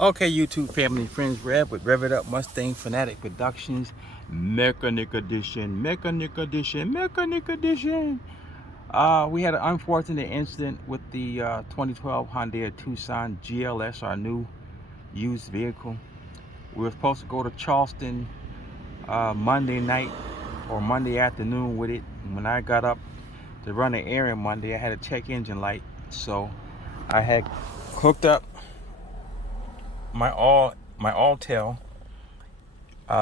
Okay, YouTube family and friends, Rev with Rev It Up Mustang Fanatic Productions, Mechanic Edition, Mechanic Edition, Mechanic Edition. We had an unfortunate incident with the 2012 Hyundai Tucson GLS, our new used vehicle. We were supposed to go to Charleston Monday night or Monday afternoon with it. And when I got up to run an errand Monday, I had a check engine light, so I had hooked up my Alltel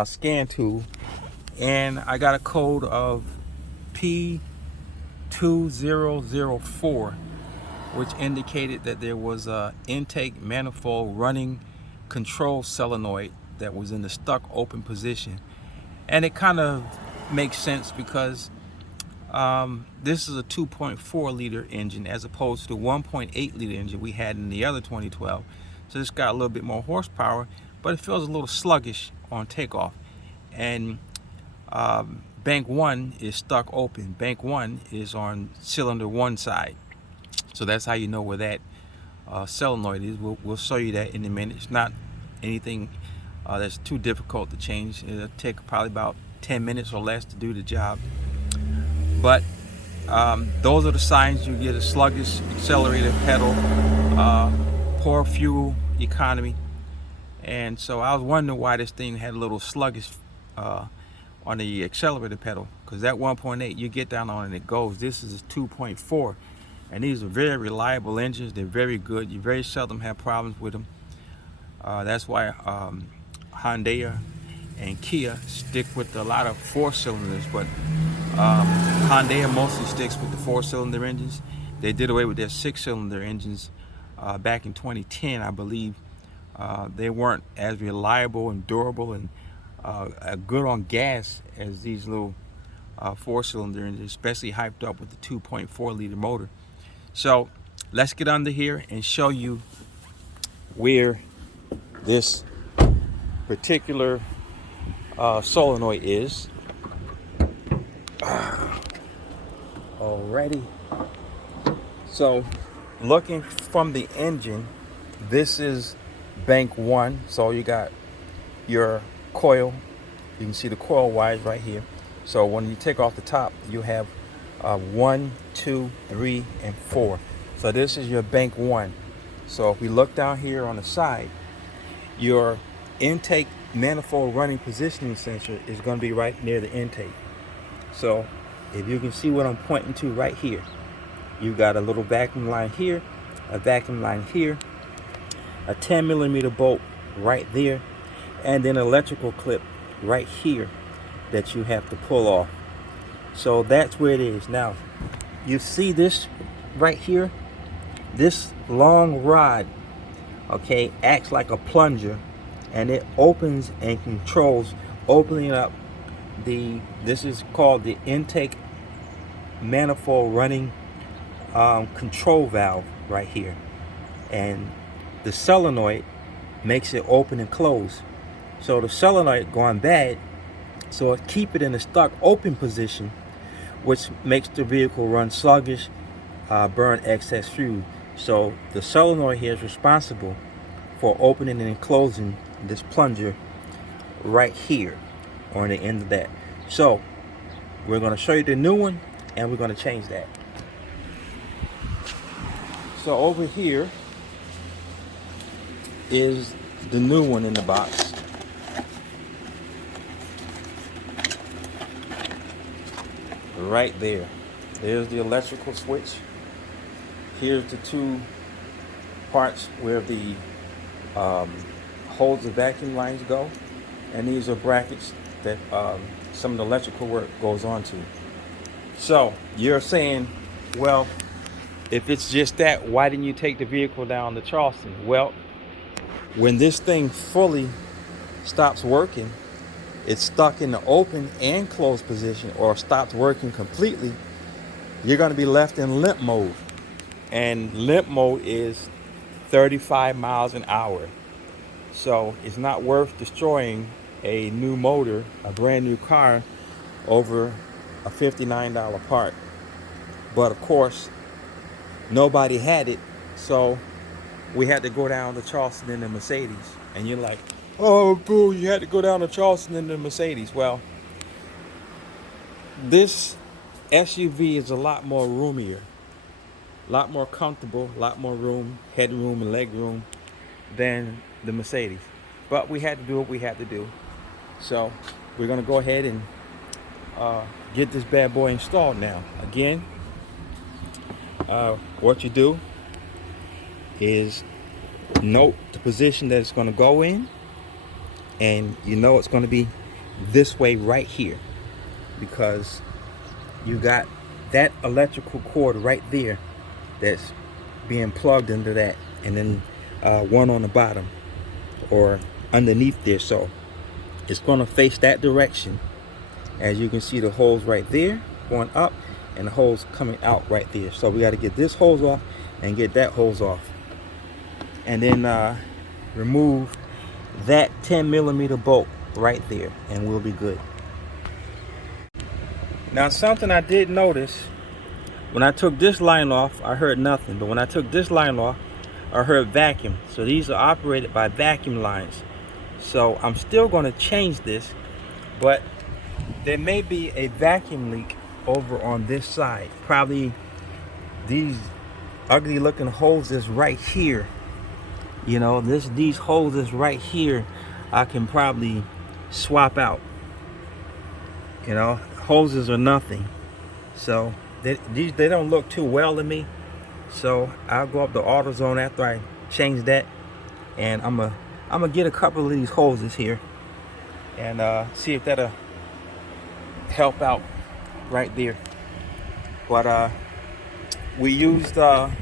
scan tool, and I got a code of P2004, which indicated that there was a intake manifold running control solenoid that was in the stuck open position. And it kind of makes sense because this is a 2.4 liter engine as opposed to the 1.8 liter engine we had in the other 2012. So it's got a little bit more horsepower, but it feels a little sluggish on takeoff. And bank 1 is stuck open. Bank 1 is on cylinder 1 side. So that's how you know where that solenoid is. We'll show you that in a minute. It's not anything that's too difficult to change. It'll take probably about 10 minutes or less to do the job. But those are the signs. You get a sluggish accelerator pedal, poor fuel economy. And so I was wondering why this thing had a little sluggish on the accelerator pedal, because that 1.8 you get down on and it goes. This is 2.4, and these are very reliable engines. They're very good. You very seldom have problems with them. That's why Hyundai and Kia stick with a lot of 4-cylinders, but Hyundai mostly sticks with the 4-cylinder engines. They did away with their 6-cylinder engines back in 2010, I believe. They weren't as reliable and durable and good on gas as these little 4-cylinder engines, especially hyped up with the 2.4 liter motor. So let's get under here and show you where this particular solenoid is. Alrighty. So looking from the engine, this is bank 1. So you got your coil. You can see the coil wires right here. So when you take off the top, you have 1, 2, 3, and 4. So this is your bank 1. So if we look down here on the side, your intake manifold running positioning sensor is going to be right near the intake. So if you can see what I'm pointing to right here, you've got a little vacuum line here, a vacuum line here, a 10mm bolt right there, and then an electrical clip right here that you have to pull off. So that's where it is. Now you see this right here, this long rod, okay, acts like a plunger, and it opens and controls opening up this is called the intake manifold running control valve right here, and the solenoid makes it open and close. So the solenoid going bad, so it keep it in a stuck open position, which makes the vehicle run sluggish, burn excess fuel. So the solenoid here is responsible for opening and closing this plunger right here on the end of that. So we're going to show you the new one, and we're going to change that. So over here is the new one in the box. Right there. There's the electrical switch. Here's the 2 parts where the holds the vacuum lines go, and these are brackets that some of the electrical work goes on to. So you're saying, well, if it's just that, why didn't you take the vehicle down to Charleston? Well, when this thing fully stops working, it's stuck in the open and closed position, or stops working completely, you're going to be left in limp mode. And limp mode is 35 miles an hour. So it's not worth destroying a new motor, a brand new car, over a $59 part. But of course, nobody had it, so we had to go down to Charleston in the Mercedes. And you're like, oh, boo, you had to go down to Charleston in the Mercedes. Well, this SUV is a lot more roomier, a lot more comfortable, a lot more room, headroom and leg room than the Mercedes. But we had to do what we had to do. So we're gonna go ahead and get this bad boy installed now. Again, what you do is note the position that it's going to go in, and you know it's going to be this way right here, because you got that electrical cord right there that's being plugged into that, and then one on the bottom or underneath there. So it's going to face that direction. As you can see, the holes right there going up and the holes coming out right there. So we got to get this hose off and get that hose off, and then remove that 10mm bolt right there, and we'll be good. Now, something I did notice, when I took this line off, I heard nothing, but when I took this line off, I heard vacuum. So these are operated by vacuum lines. So I'm still going to change this, but there may be a vacuum leak over on this side. Probably these ugly looking hoses right here. You know, these hoses right here, I can probably swap out. You know, hoses are nothing. So they don't look too well to me. So I'll go up to AutoZone after I change that, and I'm gonna get a couple of these hoses here and see if that'll help out right there. But we used a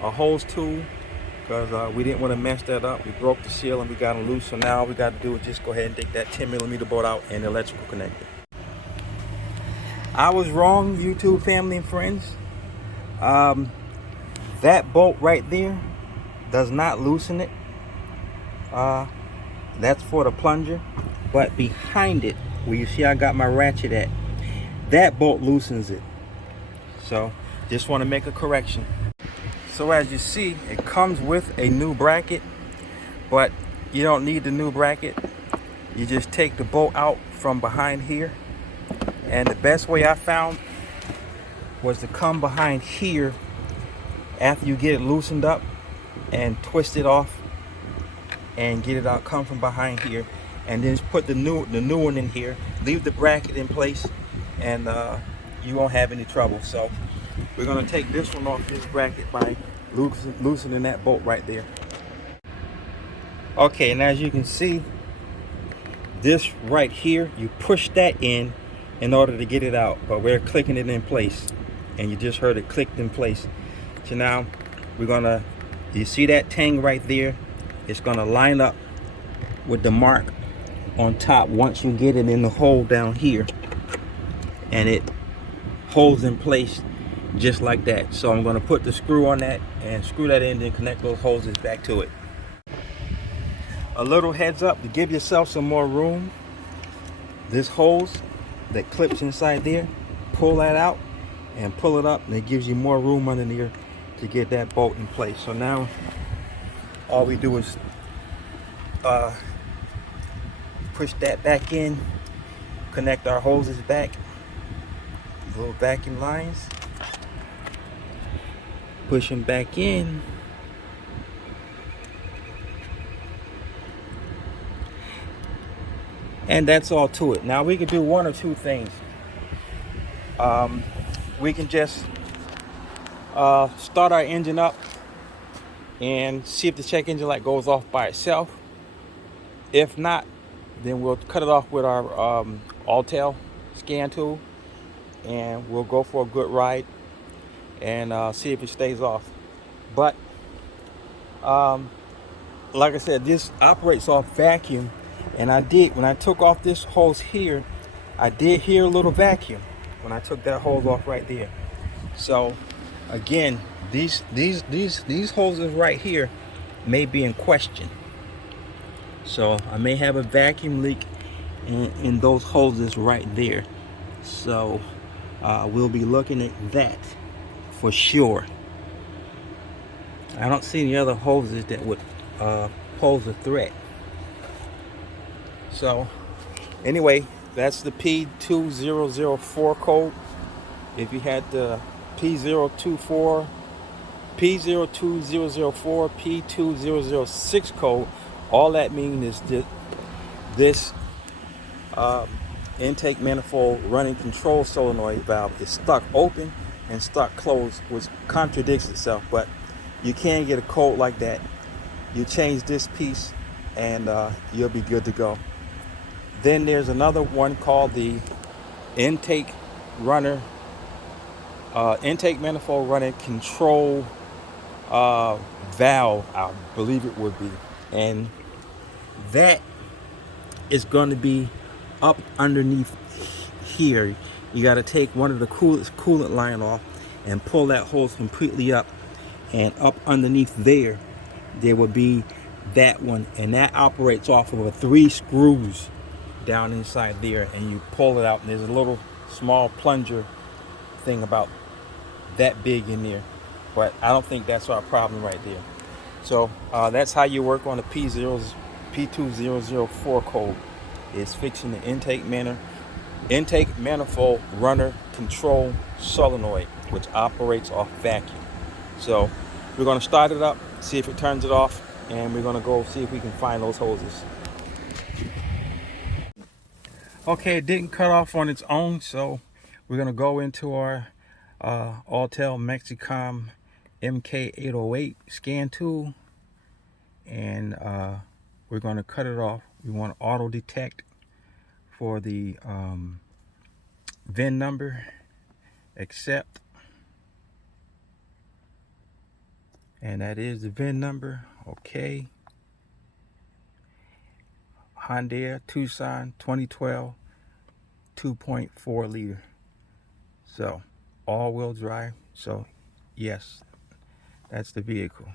hose tool because we didn't want to mess that up. We broke the seal and we got them loose. So now all we got to do is just go ahead and take that 10mm bolt out and the electrical connector. I was wrong, YouTube family and friends. That bolt right there does not loosen it. That's for the plunger. But behind it, where you see I got my ratchet at, that bolt loosens it. So just want to make a correction. So as you see, it comes with a new bracket, but you don't need the new bracket. You just take the bolt out from behind here, and the best way I found was to come behind here after you get it loosened up and twist it off and get it out. Come from behind here and then just put the new one in here, leave the bracket in place, and you won't have any trouble. So we're going to take this one off this bracket by loosening that bolt right there. Okay, and as you can see, this right here, you push that in order to get it out, but we're clicking it in place, and you just heard it clicked in place. So now we're gonna, you see that tang right there, it's gonna line up with the mark on top once you get it in the hole down here, and it holds in place just like that. So I'm gonna put the screw on that and screw that in, then connect those hoses back to it. A little heads up to give yourself some more room. This hose that clips inside there, pull that out and pull it up, and it gives you more room under there to get that bolt in place. So now all we do is push that back in, connect our hoses back, little vacuum lines, push them back in, and that's all to it. Now we can do one or two things. We can just start our engine up and see if the check engine light goes off by itself. If not, then we'll cut it off with our Autel scan tool, and we'll go for a good ride and see if it stays off. But like I said, this operates off vacuum, and when I took off this hose here, I did hear a little vacuum when I took that hose off right there. So again, these hoses right here may be in question. So I may have a vacuum leak in those hoses right there. So we'll be looking at that for sure. I don't see any other hoses that would pose a threat. So anyway, that's the P2004 code. If you had the P024, P02004, P2006 code, all that means is that this intake manifold running control solenoid valve is stuck open and stuck closed, which contradicts itself, but you can get a code like that. You change this piece and you'll be good to go. Then there's another one called the intake manifold running control valve, I believe it would be, and that is going to be up underneath here. You got to take one of the coolant line off and pull that hose completely up, and up underneath there would be that one, and that operates off of 3 screws down inside there, and you pull it out, and there's a little small plunger thing about that big in there, but I don't think that's our problem right there. So that's how you work on the P2004 code, is fixing the intake manifold runner control solenoid, which operates off vacuum. So we're going to start it up, see if it turns it off, and we're going to go see if we can find those hoses. Okay, it didn't cut off on its own, so we're going to go into our Autel Mexicom MK808 scan tool, and we're going to cut it off. We want to auto detect for the VIN number, accept, and that is the VIN number. Okay. Hyundai Tucson 2012 2.4 liter. So all-wheel drive. So yes, that's the vehicle.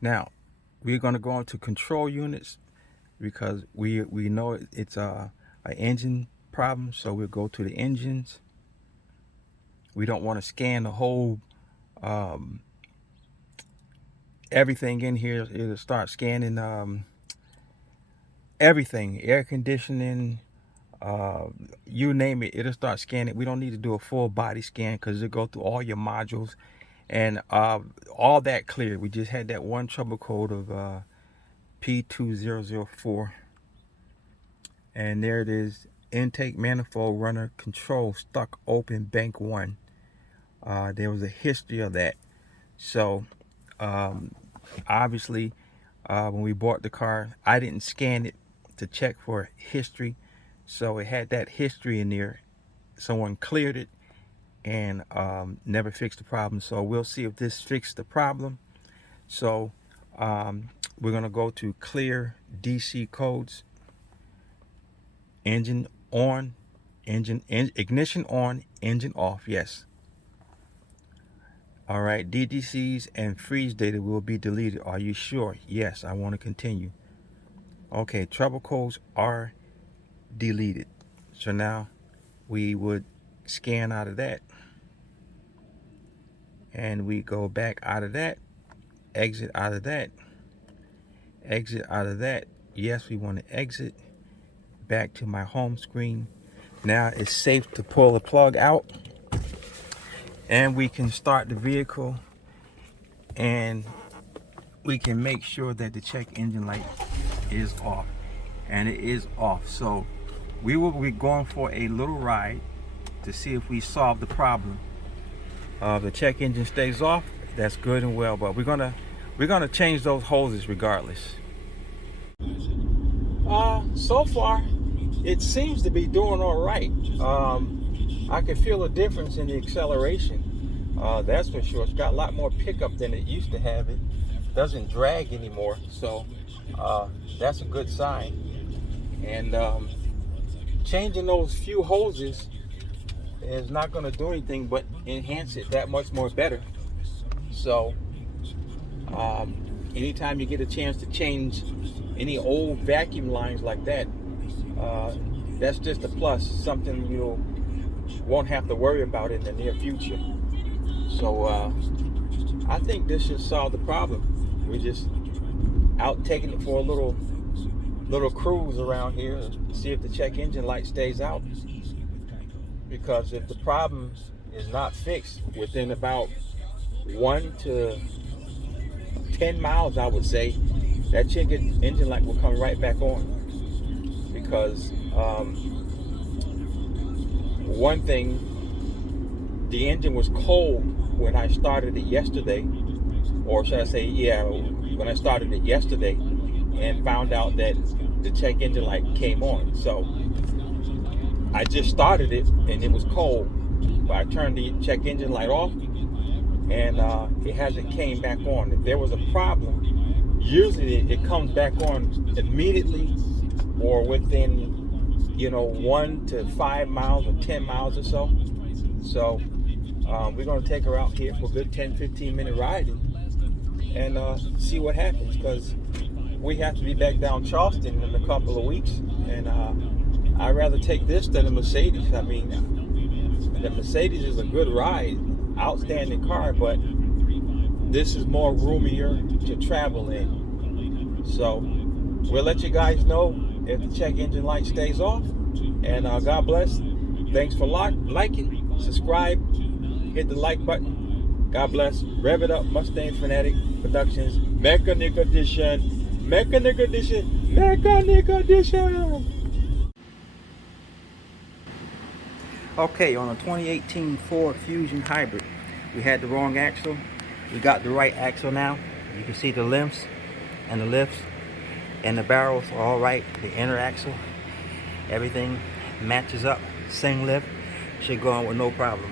Now we're going to go into control units because we know it's an engine problem. So we'll go to the engines. We don't want to scan the whole everything in here. It'll start scanning everything, air conditioning, you name it, it'll start scanning. We don't need to do a full body scan because it'll go through all your modules and all that clear. We just had that one trouble code of P2004, and there it is, intake manifold runner control stuck open bank 1. There was a history of that. So obviously when we bought the car, I didn't scan it to check for history, so it had that history in there. Someone cleared it and never fixed the problem. So we'll see if this fixed the problem. So we're gonna go to clear DC codes. Engine on, ignition on, engine off. Yes. All right, DDCs and freeze data will be deleted. Are you sure? Yes, I want to continue. Okay, trouble codes are deleted. So now we would scan out of that, and we go back out of that, exit out of that, exit out of that. Yes, we want to exit back to my home screen. Now it's safe to pull the plug out, and we can start the vehicle, and we can make sure that the check engine light is off, and it is off. So we will be going for a little ride to see if we solve the problem. The check engine stays off, that's good and well, but we're gonna change those hoses regardless. So far it seems to be doing all right. I can feel a difference in the acceleration, that's for sure. It's got a lot more pickup than it used to have. It doesn't drag anymore, so that's a good sign. And changing those few hoses is not going to do anything but enhance it that much more better. So anytime you get a chance to change any old vacuum lines like that, that's just a plus, something you won't have to worry about in the near future. So I think this should solve the problem. We're just out taking it for a little cruise around here, see if the check engine light stays out. Because if the problem is not fixed within about 1 to 10 miles, I would say, that check engine light will come right back on. Because one thing, the engine was cold when I started it yesterday, or should I say, yeah, when I started it yesterday, and found out that the check engine light came on. So I just started it and it was cold, but I turned the check engine light off and it hasn't came back on. If there was a problem, usually it comes back on immediately or within 1 to 5 miles or 10 miles or so. So we're going to take her out here for a good 10-15 minute ride and see what happens, because we have to be back down Charleston in a couple of weeks, and I'd rather take this than a Mercedes. I mean, the Mercedes is a good ride, outstanding car, but this is more roomier to travel in. So we'll let you guys know if the check engine light stays off, and God bless. Thanks for liking, subscribe, hit the like button. God bless. Rev it up, Mustang Fanatic Productions, Mechanic Edition. Mechanic Edition. Mechanic Edition. Okay, on a 2018 Ford Fusion Hybrid, we had the wrong axle. We got the right axle now. You can see the limbs and the lifts and the barrels are all right. The inner axle, everything matches up. Same lift, should go on with no problem.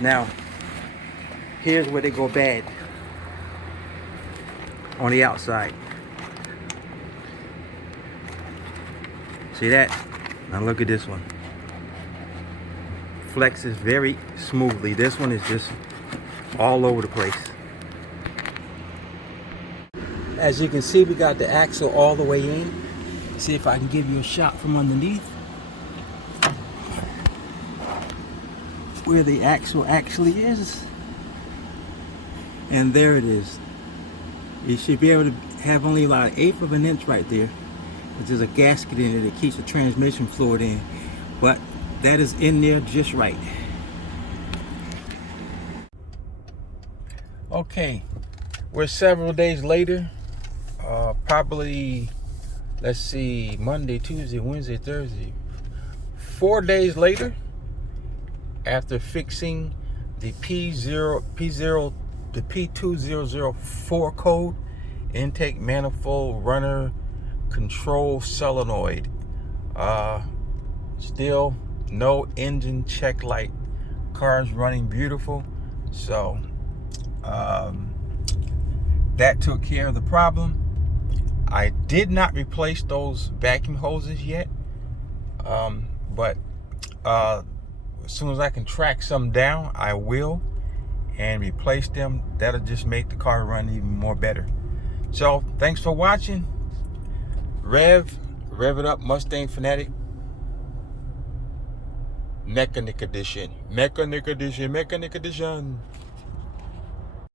Now, here's where they go bad. On the outside. See that? Now look at this one. Flexes very smoothly. This one is just all over the place. As you can see, we got the axle all the way in. See if I can give you a shot from underneath where the axle actually is. And there it is. You should be able to have only about 1/8 of an inch right there, which is a gasket in it that keeps the transmission fluid in, but that is in there just right. Okay, we're several days later, probably, let's see, Monday, Tuesday, Wednesday, Thursday, 4 days later, after fixing the P2004 code, intake manifold runner control solenoid, still no engine check light. Car's running beautiful. So that took care of the problem. I did not replace those vacuum hoses yet, but as soon as I can track some down, I will and replace them. That'll just make the car run even more better. So thanks for watching. Rev it up, Mustang Fanatic Mechanic Edition. Mechanic Edition. Mechanic Edition.